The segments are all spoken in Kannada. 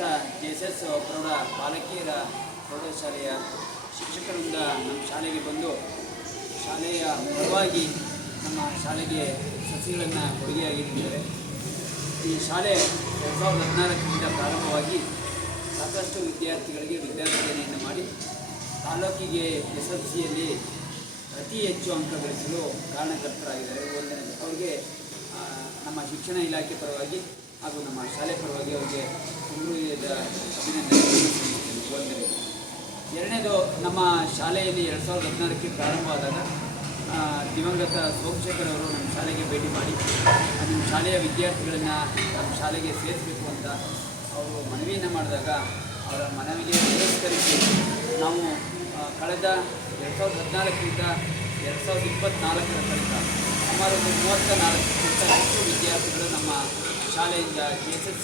ದಿವಂಗತ JSS ಪ್ರೌಢ ಬಾಲಕಿಯರ ಪ್ರೌಢಶಾಲೆಯ ಶಿಕ್ಷಕರಿಂದ ನಮ್ಮ ಶಾಲೆಗೆ ಬಂದು ಶಾಲೆಯ ಪರವಾಗಿ ನಮ್ಮ ಶಾಲೆಗೆ ಸಸಿಗಳನ್ನು ಕೊಡುಗೆಯಾಗಿ ನೀಡಿದ್ದಾರೆ. ಈ ಶಾಲೆ 2014ರಿಂದ ಪ್ರಾರಂಭವಾಗಿ ಸಾಕಷ್ಟು ವಿದ್ಯಾರ್ಥಿಗಳಿಗೆ ವಿದ್ಯಾರ್ಥಿನಿಯನ್ನು ಮಾಡಿ ತಾಲೂಕಿಗೆ SSLCಯಲ್ಲಿ ಅತಿ ಹೆಚ್ಚು ಅಂಕ ಗಳಿಸಲು ಕಾರಣಕರ್ತರಾಗಿದ್ದಾರೆ. ಅವರಿಗೆ ನಮ್ಮ ಶಿಕ್ಷಣ ಇಲಾಖೆ ಪರವಾಗಿ ಹಾಗೂ ನಮ್ಮ ಶಾಲೆ ಪರವಾಗಿ ಅವರಿಗೆ ಹೃದಯದ ಅಭಿನಂದನೆ. ಎರಡನೇದು, ನಮ್ಮ ಶಾಲೆಯಲ್ಲಿ 2014ಕ್ಕೆ ಪ್ರಾರಂಭವಾದಾಗ ದಿವಂಗತ ಸೋಮಶೇಖರ್ ಅವರು ನಮ್ಮ ಶಾಲೆಗೆ ಭೇಟಿ ಮಾಡಿ ನಿಮ್ಮ ಶಾಲೆಯ ವಿದ್ಯಾರ್ಥಿಗಳನ್ನು ನಮ್ಮ ಶಾಲೆಗೆ ಸೇರಿಸಬೇಕು ಅಂತ ಅವರು ಮನವಿಯನ್ನು ಮಾಡಿದಾಗ ಅವರ ಮನವಿಗೆ ಪುರಸ್ಕರಿಸಿ ನಾವು ಕಳೆದ 2014ರಿಂದ 2024 ತನಕ ಸುಮಾರು 34ಕ್ಕಿಂತ ಹೆಚ್ಚು ವಿದ್ಯಾರ್ಥಿಗಳು ನಮ್ಮ ಶಾಲೆಯಿಂದ JSS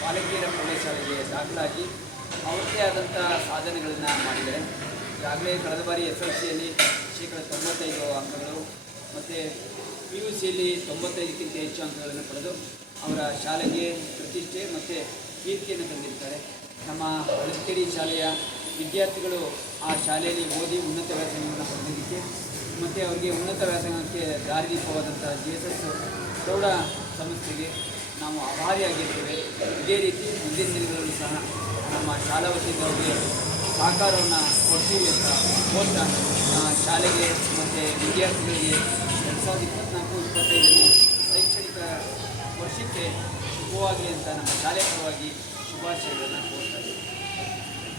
ಬಾಲಕಿಯರ ಪ್ರೌಢಶಾಲೆಗೆ ದಾಖಲಾಗಿ ಅವರದೇ ಆದಂಥ ಸಾಧನೆಗಳನ್ನು ಮಾಡಿದ್ದಾರೆ. ಈಗಾಗಲೇ ಕಳೆದ ಬಾರಿ SSLCಯಲ್ಲಿ 95% ಅಂಕಗಳು ಮತ್ತು PUCಯಲ್ಲಿ 95ಕ್ಕಿಂತ ಹೆಚ್ಚು ಅಂಕಗಳನ್ನು ಪಡೆದು ಅವರ ಶಾಲೆಗೆ ಪ್ರತಿಷ್ಠೆ ಮತ್ತು ಕೀರ್ತಿಯನ್ನು ತಂದಿರ್ತಾರೆ. ನಮ್ಮ ಹಳಸ್ಕೇರಿ ಶಾಲೆಯ ವಿದ್ಯಾರ್ಥಿಗಳು ಆ ಶಾಲೆಯಲ್ಲಿ ಓದಿ ಉನ್ನತ ವ್ಯಾಸಂಗವನ್ನು ಪಡೆದಿದ್ದಕ್ಕೆ ಮತ್ತು ಅವರಿಗೆ ಉನ್ನತ ವ್ಯಾಸಂಗಕ್ಕೆ ದಾರಿದೀಪವಾದಂಥ JSS ಪ್ರೌಢ ಸಂಸ್ಥೆಗೆ ನಾವು ಆಭಾರಿಯಾಗಿರ್ತೇವೆ. ಇದೇ ರೀತಿ ಮುಂದಿನ ದಿನಗಳಲ್ಲೂ ಸಹ ನಮ್ಮ ಶಾಲಾ ವತಿಯಿಂದ ಅವರಿಗೆ ಸಹಕಾರವನ್ನು ಕೊಡ್ತೀವಿ ಅಂತ ಕೋರ್ತಾ ಶಾಲೆಗೆ ಮತ್ತು ವಿದ್ಯಾರ್ಥಿಗಳಿಗೆ 2024-25 ಶೈಕ್ಷಣಿಕ ವರ್ಷಕ್ಕೆ ಶುಭವಾಗಲಿ ಅಂತ ನಮ್ಮ ಶಾಲೆಯ ಪರವಾಗಿ ಶುಭಾಶಯಗಳನ್ನು ಕೋರ್ತಾ ಇದ್ದೀವಿ.